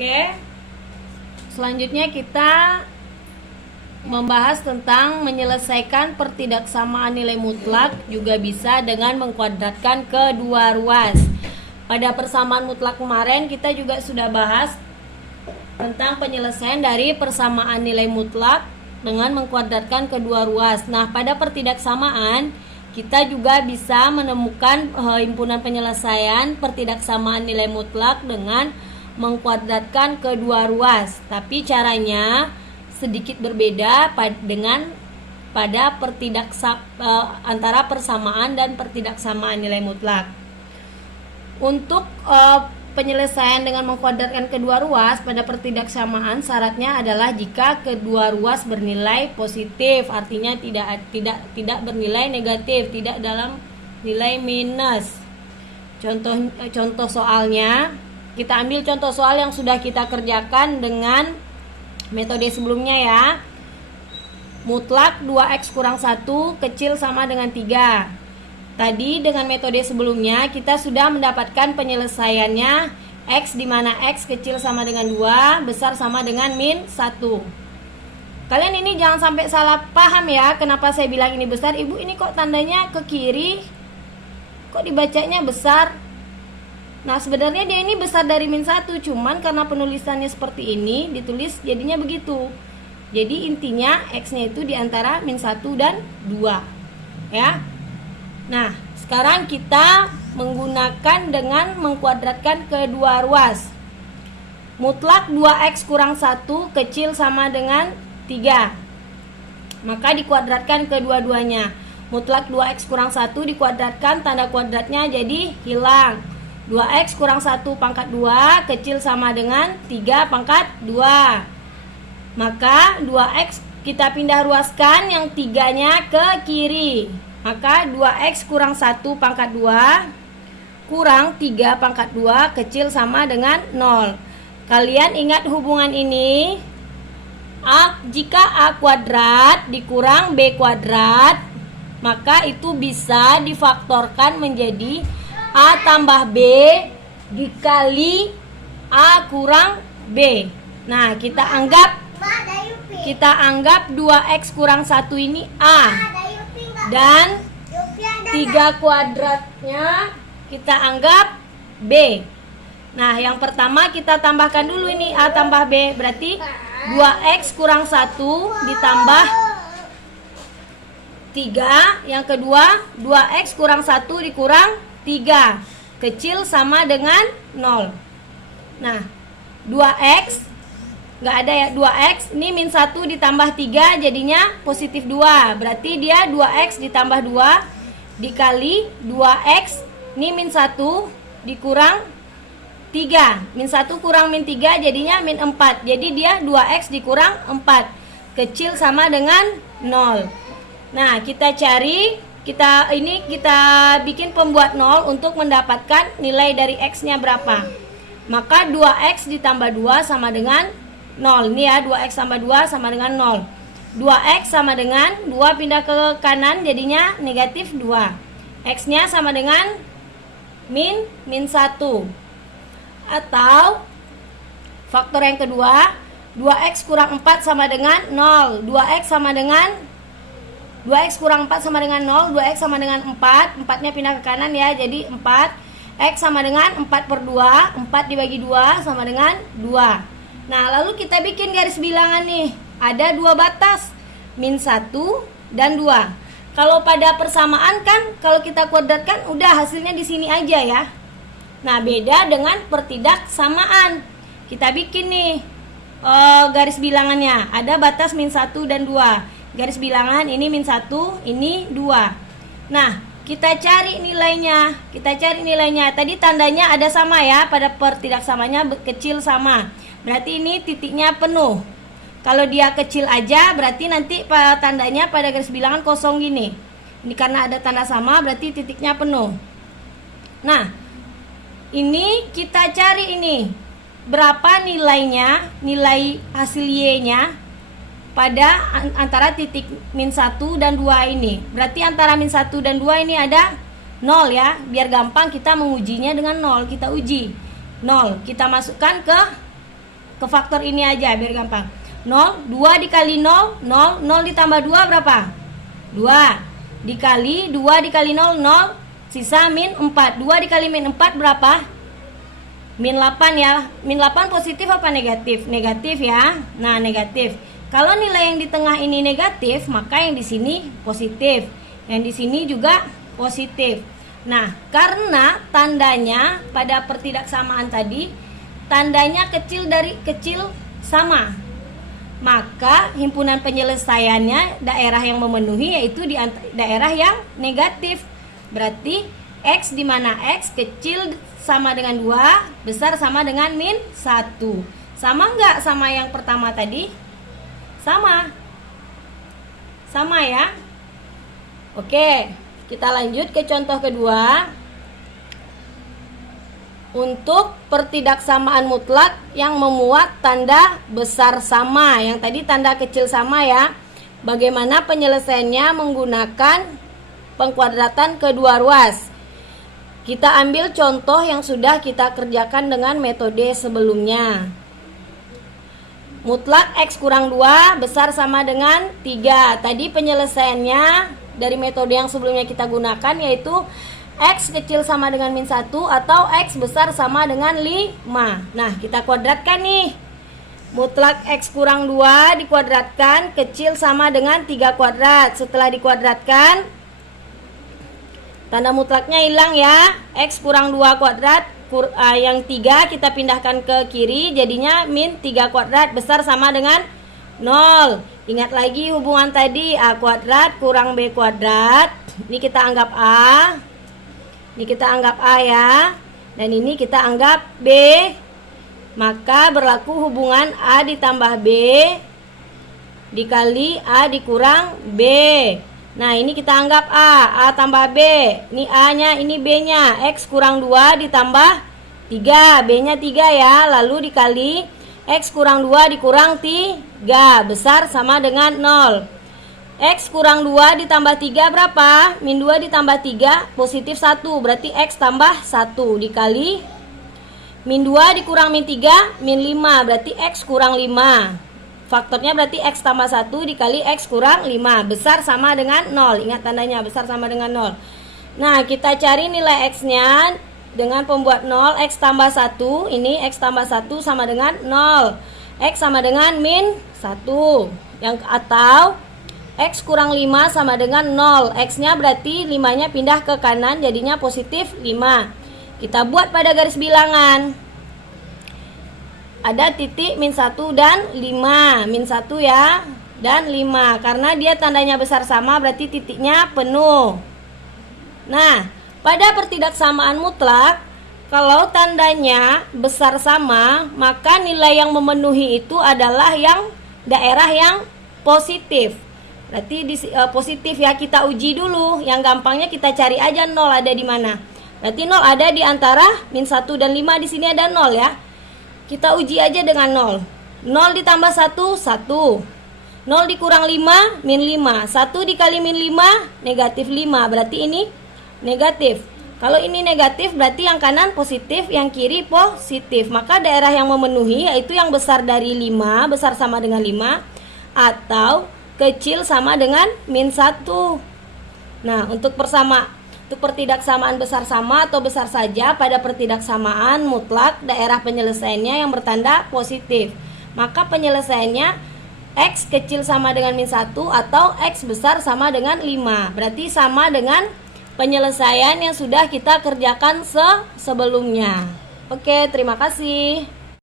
Oke. Selanjutnya kita membahas tentang menyelesaikan pertidaksamaan nilai mutlak juga bisa dengan mengkuadratkan kedua ruas. Pada persamaan mutlak kemarin kita juga sudah bahas tentang penyelesaian dari persamaan nilai mutlak dengan mengkuadratkan kedua ruas. Nah, pada pertidaksamaan kita juga bisa menemukan himpunan penyelesaian pertidaksamaan nilai mutlak dengan mengkuadratkan kedua ruas. Tapi caranya sedikit berbeda dengan pada antara persamaan dan pertidaksamaan nilai mutlak. Untuk penyelesaian dengan mengkuadratkan kedua ruas pada pertidaksamaan syaratnya adalah jika kedua ruas bernilai positif, artinya tidak bernilai negatif, tidak dalam nilai minus. Contoh soalnya, kita ambil contoh soal yang sudah kita kerjakan dengan metode sebelumnya ya. Mutlak 2x kurang 1 kecil sama dengan 3. Tadi dengan metode sebelumnya kita sudah mendapatkan penyelesaiannya x di mana x kecil sama dengan 2, besar sama dengan min 1. Kalian ini jangan sampai salah paham ya. Kenapa saya bilang ini besar? Ibu, ini kok tandanya ke kiri? Kok dibacanya besar? Nah, sebenarnya dia ini besar dari min 1, cuman karena penulisannya seperti ini ditulis jadinya begitu. Jadi intinya x-nya itu di antara min 1 dan 2. Ya. Nah, sekarang kita menggunakan dengan mengkuadratkan kedua ruas. Mutlak 2x kurang 1 kecil sama dengan 3. Maka dikuadratkan kedua-duanya. Mutlak 2x kurang 1 dikuadratkan, tanda kuadratnya jadi hilang. 2x kurang 1 pangkat 2 kecil sama dengan 3 pangkat 2. Maka 2x kita pindah ruaskan yang 3-nya ke kiri. Maka 2x kurang 1 pangkat 2 kurang 3 pangkat 2 kecil sama dengan 0. Kalian ingat hubungan ini? Jika a kuadrat dikurang b kuadrat, maka itu bisa difaktorkan menjadi a tambah b dikali a kurang b. Nah, kita anggap 2x kurang 1 ini a. Dan 3 kuadratnya kita anggap b. Nah, yang pertama kita tambahkan dulu ini a tambah b. Berarti 2x kurang 1 ditambah 3. Yang kedua 2x kurang 1 dikurang 3 kecil sama dengan 0. Nah, 2x nggak ada ya, 2x ini min 1 ditambah 3 jadinya positif 2. Berarti dia 2x ditambah 2 dikali 2x ini min 1 dikurang 3. Min 1 kurang min 3 jadinya min 4. Jadi dia 2x dikurang 4 kecil sama dengan 0. Nah, kita cari, kita bikin pembuat 0 untuk mendapatkan nilai dari x-nya berapa. Maka 2x ditambah 2 sama dengan 0. Ini ya, 2x tambah 2 sama dengan 0. 2x sama dengan 2 pindah ke kanan jadinya negatif 2. X-nya sama dengan min 1. Atau faktor yang kedua, 2x kurang 4 sama dengan 0. 2x sama dengan 2x kurang 4 sama dengan 0. 2x sama dengan 4. 4-nya pindah ke kanan ya, jadi 4. X sama dengan 4 per 2. 4 dibagi 2 sama dengan 2. Nah, lalu kita bikin garis bilangan nih. Ada 2 batas, min 1 dan 2. Kalau pada persamaan kan, kalau kita kuadratkan udah hasilnya di sini aja ya. Nah, beda dengan pertidaksamaan. Kita bikin nih garis bilangannya. Ada batas min 1 dan 2. Garis bilangan ini min 1, ini 2. Nah, kita cari nilainya. Tadi tandanya ada sama ya, pada pertidaksamanya kecil sama. Berarti ini titiknya penuh. Kalau dia kecil aja berarti nanti tandanya pada garis bilangan kosong gini. Ini karena ada tanda sama berarti titiknya penuh. Nah, ini kita cari ini. Berapa nilainya, nilai hasil Y-nya pada antara titik min 1 dan 2 ini. Berarti antara min 1 dan 2 ini ada 0 ya. Biar gampang kita mengujinya dengan 0. Kita uji 0. Kita masukkan ke ke faktor ini aja biar gampang. 0, 2 dikali 0, 0, 0 ditambah 2 berapa? 2 dikali 2 dikali 0, 0, sisa min 4. 2 dikali min 4 berapa? Min 8 ya. Min 8 positif apa negatif? Negatif ya. Nah, negatif. Kalau nilai yang di tengah ini negatif, maka yang di sini positif. Yang di sini juga positif. Nah, karena tandanya pada pertidaksamaan tadi, tandanya kecil dari kecil sama, maka himpunan penyelesaiannya daerah yang memenuhi yaitu di daerah yang negatif. Berarti X di mana X kecil sama dengan 2, besar sama dengan min 1. Sama nggak sama yang pertama tadi? Sama. Sama ya. Oke, kita lanjut ke contoh kedua. Untuk pertidaksamaan mutlak yang memuat tanda besar sama, yang tadi tanda kecil sama ya. Bagaimana penyelesaiannya menggunakan pengkuadratan kedua ruas? Kita ambil contoh yang sudah kita kerjakan dengan metode sebelumnya. Mutlak X kurang 2 besar sama dengan 3. Tadi penyelesaiannya dari metode yang sebelumnya kita gunakan yaitu X kecil sama dengan min 1 atau X besar sama dengan 5. Nah, kita kuadratkan nih. Mutlak X kurang 2 dikuadratkan, kecil sama dengan 3 kuadrat. Setelah dikuadratkan, tanda mutlaknya hilang ya. X kurang 2 kuadrat, yang 3 kita pindahkan ke kiri, jadinya min 3 kuadrat besar sama dengan 0. Ingat lagi hubungan tadi, A kuadrat kurang B kuadrat. Ini kita anggap A. Ini kita anggap A ya. Dan ini kita anggap B. Maka berlaku hubungan A ditambah B dikali A dikurang B. Nah, ini kita anggap A. A tambah B. Ini A-nya, ini B-nya. X kurang 2 ditambah 3. B-nya 3 ya. Lalu dikali X kurang 2 dikurang 3. Besar sama dengan 0. X kurang 2 ditambah 3 berapa? Min 2 ditambah 3 positif 1. Berarti X tambah 1 dikali min 2 dikurang min 3 min 5. Berarti X kurang 5. Faktornya berarti X tambah 1 dikali X kurang 5. Besar sama dengan 0. Ingat tandanya besar sama dengan 0. Nah, kita cari nilai X-nya dengan pembuat 0. X tambah 1. Ini X tambah 1 sama dengan 0. X sama dengan min 1. Atau X kurang 5 sama dengan 0. X-nya berarti 5-nya pindah ke kanan, jadinya positif 5. Kita buat pada garis bilangan. Ada titik min 1 dan 5. Min 1 ya, dan 5. Karena dia tandanya besar sama, berarti titiknya penuh. Nah, pada pertidaksamaan mutlak, kalau tandanya besar sama, maka nilai yang memenuhi itu adalah yang daerah yang positif. Berarti positif ya, kita uji dulu. Yang gampangnya kita cari aja 0 ada di mana. Berarti 0 ada di antara min 1 dan 5, di sini ada 0 ya. Kita uji aja dengan 0. 0 ditambah 1, 1. 0 dikurang 5, min 5. 1 dikali min 5, negatif 5. Berarti ini negatif. Kalau ini negatif berarti yang kanan positif, yang kiri positif. Maka daerah yang memenuhi yaitu yang besar dari 5, besar sama dengan 5, atau kecil sama dengan min 1. Nah, untuk pertidaksamaan besar sama atau besar saja pada pertidaksamaan mutlak, daerah penyelesaiannya yang bertanda positif. Maka penyelesaiannya X kecil sama dengan min 1 atau X besar sama dengan 5. Berarti sama dengan penyelesaian yang sudah kita kerjakan sebelumnya. Oke, terima kasih.